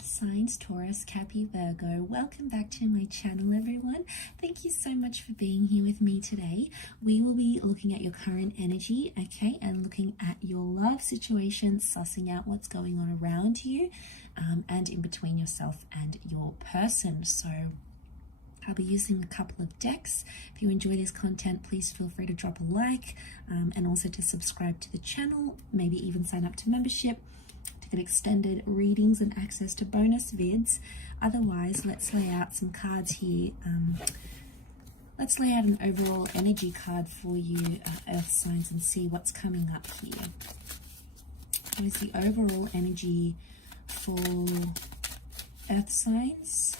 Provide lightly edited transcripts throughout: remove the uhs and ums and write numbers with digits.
Earth signs, Taurus, Cappy, Virgo. Welcome back to my channel, everyone. Thank you so much for being here with me today. We will be looking at your current energy, okay, and looking at your love situation, sussing out what's going on around you and in between yourself and your person. So I'll be using a couple of decks. If you enjoy this content, please feel free to drop a like and also to subscribe to the channel, maybe even sign up to membership to get extended readings and access to bonus vids. Otherwise, let's lay out some cards here. Let's lay out an overall energy card for you, Earth signs, and see what's coming up here. What is the overall energy for Earth signs?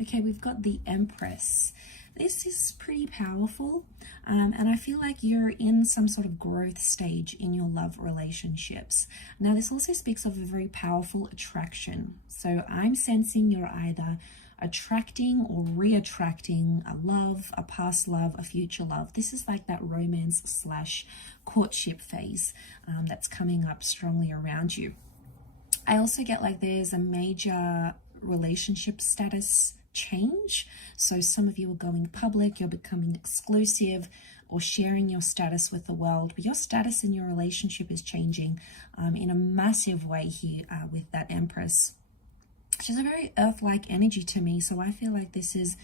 Okay, we've got the Empress. This is pretty powerful, and I feel like you're in some sort of growth stage in your love relationships. Now, this also speaks of a very powerful attraction. So I'm sensing you're either attracting or re-attracting a love, a past love, a future love. This is like that romance slash courtship phase that's coming up strongly around you. I also get like there's a major relationship status change. So some of you are going public, you're becoming exclusive or sharing your status with the world, but your status in your relationship is changing in a massive way here with that Empress. Which is a very earth-like energy to me, so I feel like this is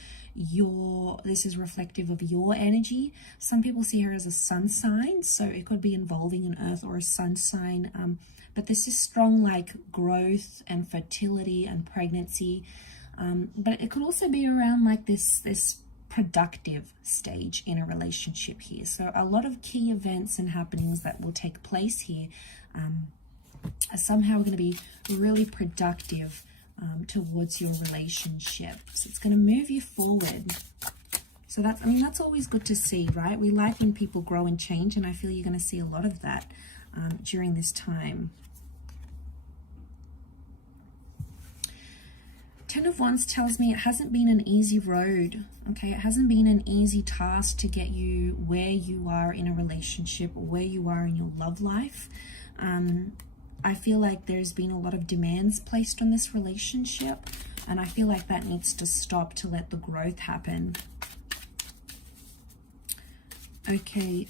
reflective of your energy. Some people see her as a sun sign, so it could be involving an earth or a sun sign, but this is strong like growth and fertility and pregnancy, but it could also be around like this productive stage in a relationship here. So a lot of key events and happenings that will take place here are somehow going to be really productive towards your relationship. So it's going to move you forward. So that's, I mean, that's always good to see, right? We like when people grow and change, and I feel you're going to see a lot of that during this time. Ten of Wands tells me it hasn't been an easy road, okay? It hasn't been an easy task to get you where you are in a relationship or where you are in your love life. I feel like there's been a lot of demands placed on this relationship, and I feel like that needs to stop to let the growth happen. Okay,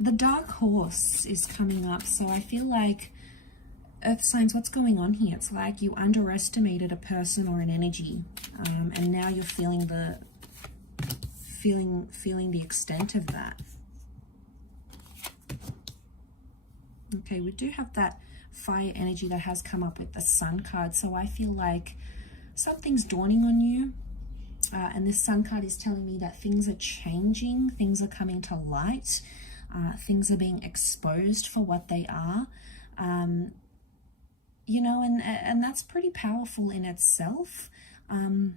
the Dark Horse is coming up, so I feel like Earth signs, what's going on here? It's like you underestimated a person or an energy, and now you're feeling the extent of that. Okay, we do have that fire energy that has come up with the Sun card, so I feel like something's dawning on you, and this Sun card is telling me that things are changing, things are coming to light, things are being exposed for what they are, you know, and that's pretty powerful in itself. I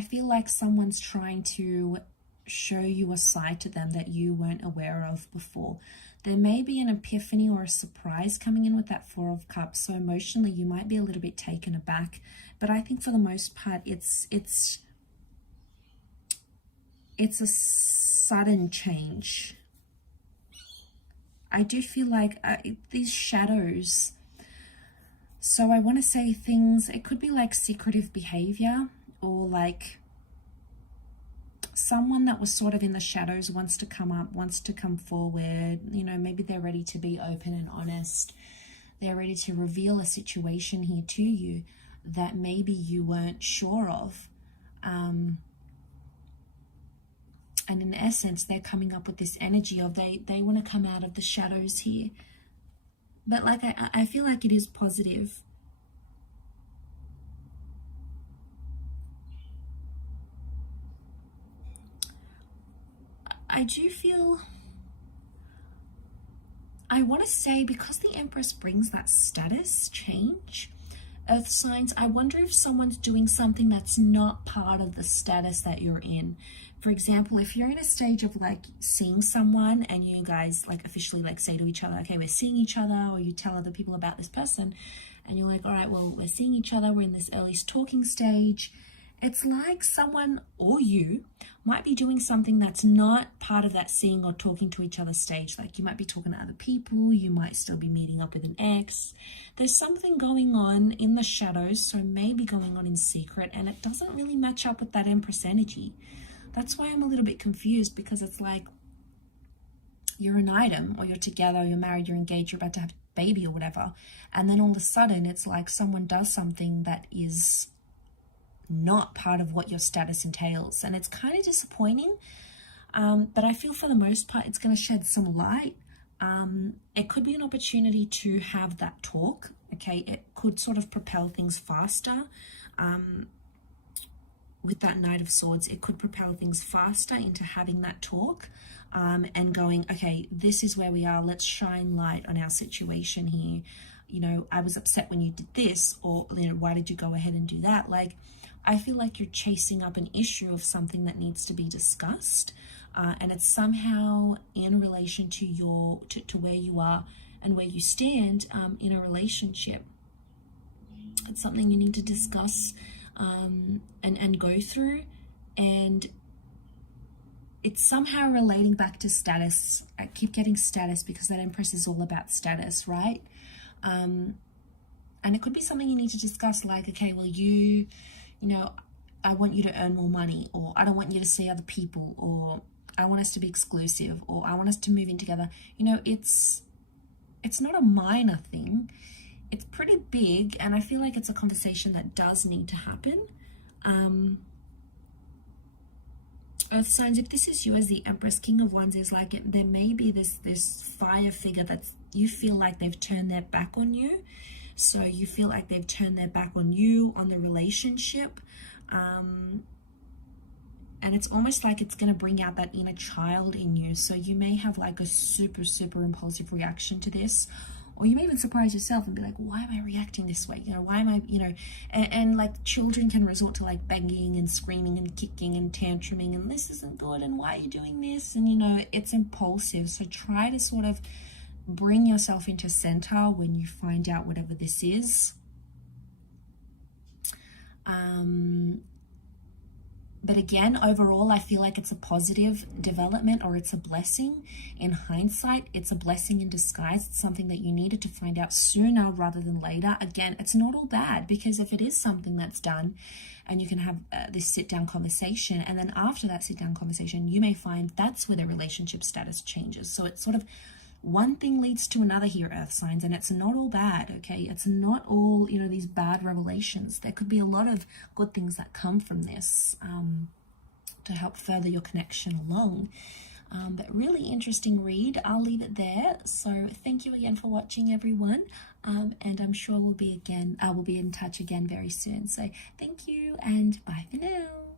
feel like someone's trying to show you a side to them that you weren't aware of before. There may be an epiphany or a surprise coming in with that Four of Cups, so emotionally you might be a little bit taken aback, but I think for the most part it's a sudden change. I do feel like these shadows, so I want to say things, it could be like secretive behavior, or like someone that was sort of in the shadows wants to come up, wants to come forward. You know, maybe they're ready to be open and honest. They're ready to reveal a situation here to you that maybe you weren't sure of. And in essence, they're coming up with this energy of they want to come out of the shadows here. But like I feel like it is positive. I do feel, I want to say, because the Empress brings that status change, Earth signs, I wonder if someone's doing something that's not part of the status that you're in. For example, if you're in a stage of like seeing someone and you guys like officially like say to each other, okay, we're seeing each other, or you tell other people about this person and you're like, all right, well, we're seeing each other, we're in this early talking stage, It's like someone or you might be doing something that's not part of that seeing or talking to each other stage. Like you might be talking to other people, you might still be meeting up with an ex. There's something going on in the shadows, so maybe going on in secret, and it doesn't really match up with that Empress energy. That's why I'm a little bit confused, because it's like you're an item, or you're together, or you're married, you're engaged, you're about to have a baby or whatever, and then all of a sudden it's like someone does something that is not part of what your status entails, and it's kind of disappointing, but I feel for the most part it's going to shed some light. It could be an opportunity to have that talk. Okay, it could sort of propel things faster. With that Knight of Swords, it could propel things faster into having that talk, and going, okay, this is where we are, let's shine light on our situation here. You know, I was upset when you did this, or, you know, why did you go ahead and do that? Like, I feel like you're chasing up an issue of something that needs to be discussed, and it's somehow in relation to your to where you are and where you stand in a relationship. It's something you need to discuss and go through, and it's somehow relating back to status. I keep getting status because that Empress is all about status, right? And it could be something you need to discuss, like, okay, well, you know, I want you to earn more money, or I don't want you to see other people, or I want us to be exclusive, or I want us to move in together. You know, it's not a minor thing. It's pretty big, and I feel like it's a conversation that does need to happen. Earth signs, if this is you as the Empress, King of Wands is like, there may be this fire figure that you feel like they've turned their back on you. So you feel like they've turned their back on you, on the relationship. And it's almost like it's going to bring out that inner child in you. So you may have like a super, super impulsive reaction to this. Or you may even surprise yourself and be like, why am I reacting this way? You know, why am I, you know, and like children can resort to like banging and screaming and kicking and tantruming, and this isn't good, and why are you doing this? And, you know, it's impulsive. So try to sort of bring yourself into center when you find out whatever this is. But again, overall, I feel like it's a positive development, or it's a blessing. In hindsight, it's a blessing in disguise. It's something that you needed to find out sooner rather than later. Again, it's not all bad, because if it is something that's done and you can have this sit-down conversation, and then after that sit-down conversation, you may find that's where the relationship status changes. So it's sort of one thing leads to another here, Earth signs, and it's not all bad, okay? It's not all, you know, these bad revelations. There could be a lot of good things that come from this to help further your connection along. But really interesting read. I'll leave it there. So thank you again for watching, everyone. And I'm sure we'll be in touch again very soon. So thank you, and bye for now.